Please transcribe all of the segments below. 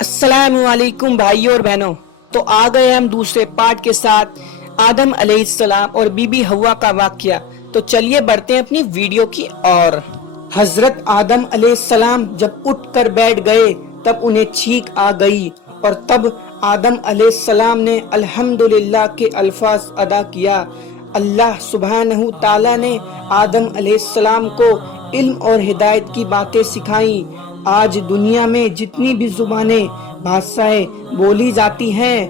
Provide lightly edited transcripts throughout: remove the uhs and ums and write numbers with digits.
अस्सलामु अलैकुम भाइयों और बहनों। तो आ गए हम दूसरे पार्ट के साथ आदम अलैहिस्सलाम और बीबी हवा का वाकया। तो चलिए बढ़ते हैं अपनी वीडियो की ओर। हजरत आदम अलैहिस्सलाम जब उठकर बैठ गए तब उन्हें छींक आ गई और तब आदम अलैहिस्सलाम ने अल्हम्दुलिल्लाह के अल्फाज अदा किया। अल्लाह सुब्हानहू ताला ने आदम अलैहिस्सलाम को इल्म और हिदायत की बातें सिखाई। आज दुनिया में जितनी भी जुबानें भाषाएं बोली जाती हैं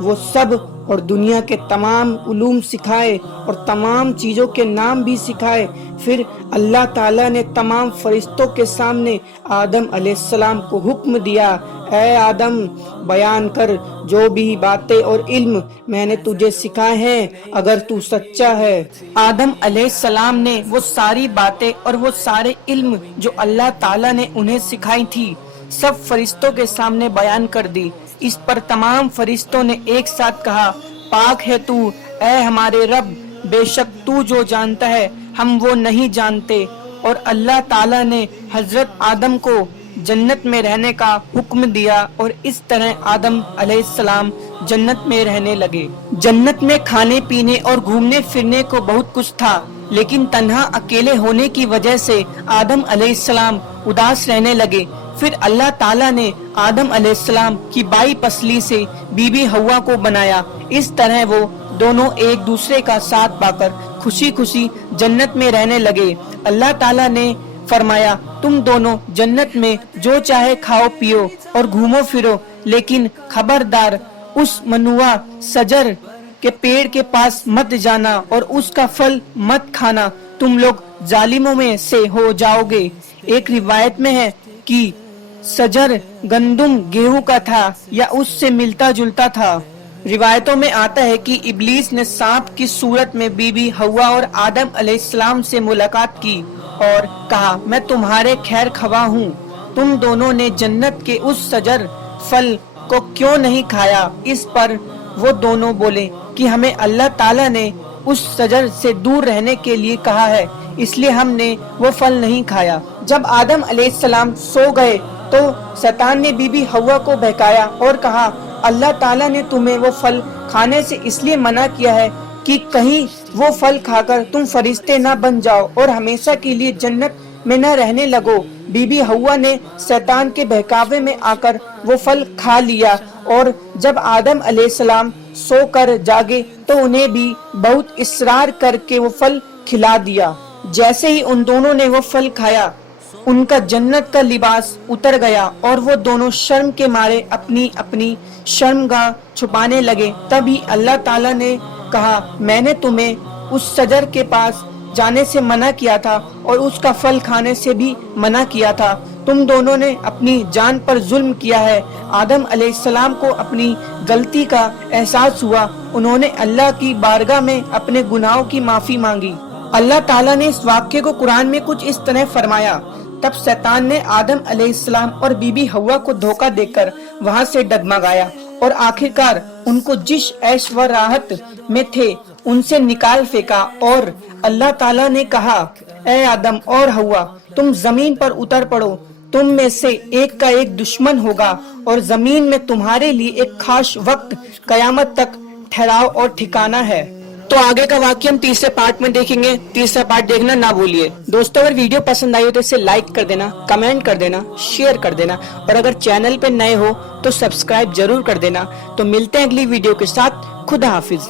वो सब और दुनिया के तमाम उलूम सिखाए और तमाम चीज़ों के नाम भी सिखाए। फिर अल्लाह ताला ने तमाम फरिश्तों के सामने आदम अलैहिस्सलाम को हुक्म दिया, ऐ आदम बयान कर जो भी बातें और इल्म मैंने तुझे सिखाए हैं, अगर तू सच्चा है। आदम अलैहिस्सलाम ने वो सारी बातें और वो सारे इल्म जो अल्लाह ताला ने उन्हें सिखाई थी सब फरिश्तों के सामने बयान कर दी। इस पर तमाम फरिश्तों ने एक साथ कहा, पाक है तू ऐ हमारे रब, बेशक तू जो जानता है हम वो नहीं जानते। और अल्लाह ताला ने हजरत आदम को जन्नत में रहने का हुक्म दिया और इस तरह आदम अलैहिस्सलाम जन्नत में रहने लगे। जन्नत में खाने पीने और घूमने फिरने को बहुत कुछ था, लेकिन तन्हा अकेले होने की वजह से आदम अलैहिस्सलाम उदास रहने लगे। फिर अल्लाह ताला ने आदम अलैहिस्सलाम की बाई पसली से बीबी हवा को बनाया। इस तरह वो दोनों एक दूसरे का साथ पाकर खुशी खुशी जन्नत में रहने लगे। अल्लाह ताला ने फरमाया, तुम दोनों जन्नत में जो चाहे खाओ पियो और घूमो फिरो, लेकिन खबरदार उस मनुआ सजर के पेड़ के पास मत जाना और उसका फल मत खाना, तुम लोग जालिमों में से हो जाओगे। एक रिवायत में है कि सजर गंदुम गेहूं का था या उससे मिलता जुलता था। रिवायतों में आता है कि इब्लीस ने सांप की सूरत में बीबी हवा और आदम अलैहिस्सलाम से मुलाकात की और कहा, मैं तुम्हारे खैर खवा हूँ, तुम दोनों ने जन्नत के उस सजर फल को क्यों नहीं खाया। इस पर वो दोनों बोले कि हमें अल्लाह ताला ने उस सजर से दूर रहने के लिए कहा है, इसलिए हमने वो फल नहीं खाया। जब आदम अलैहिस्सलाम सो गए तो शैतान ने बीबी हवा को बहकाया और कहा, अल्लाह ताला ने तुम्हें वो फल खाने से इसलिए मना किया है कि कहीं वो फल खाकर तुम फरिश्ते ना बन जाओ और हमेशा के लिए जन्नत में न रहने लगो। बीबी हवा ने शैतान के बहकावे में आकर वो फल खा लिया और जब आदम अलैहिस्सलाम सोकर जागे तो उन्हें भी बहुत इसरार करके वो फल खिला दिया। जैसे ही उन दोनों ने वो फल खाया उनका जन्नत का लिबास उतर गया और वो दोनों शर्म के मारे अपनी अपनी शर्मगाह छुपाने लगे। तभी अल्लाह ताला ने कहा, मैंने तुम्हें उस सजर के पास जाने से मना किया था और उसका फल खाने से भी मना किया था। तुम दोनों ने अपनी जान पर जुल्म किया है। आदम अलैहिस्सलाम को अपनी गलती का एहसास हुआ। उन्होंने अल्लाह की बारगाह में अपने गुनाहों की माफी मांगी। अल्लाह ताला ने इस वाक्य को कुरान में कुछ इस तरह फरमाया, तब शैतान ने आदम अलैहिस्सलाम और बीबी हवा को धोखा देकर वहां से डगमगाया और आखिरकार उनको जिस ऐश व राहत में थे उनसे निकाल फेंका। और अल्लाह ताला ने कहा, ऐ आदम और हवा, तुम जमीन पर उतर पड़ो, तुम में से एक का एक दुश्मन होगा और जमीन में तुम्हारे लिए एक खास वक्त कयामत तक ठहराव और ठिकाना है। तो आगे का वाक्य हम तीसरे पार्ट में देखेंगे। तीसरा पार्ट देखना ना भूलिए। दोस्तों अगर वीडियो पसंद आई हो तो इसे लाइक कर देना, कमेंट कर देना, शेयर कर देना और अगर चैनल पे नए हो तो सब्सक्राइब जरूर कर देना। तो मिलते हैं अगली वीडियो के साथ। खुदा हाफिज।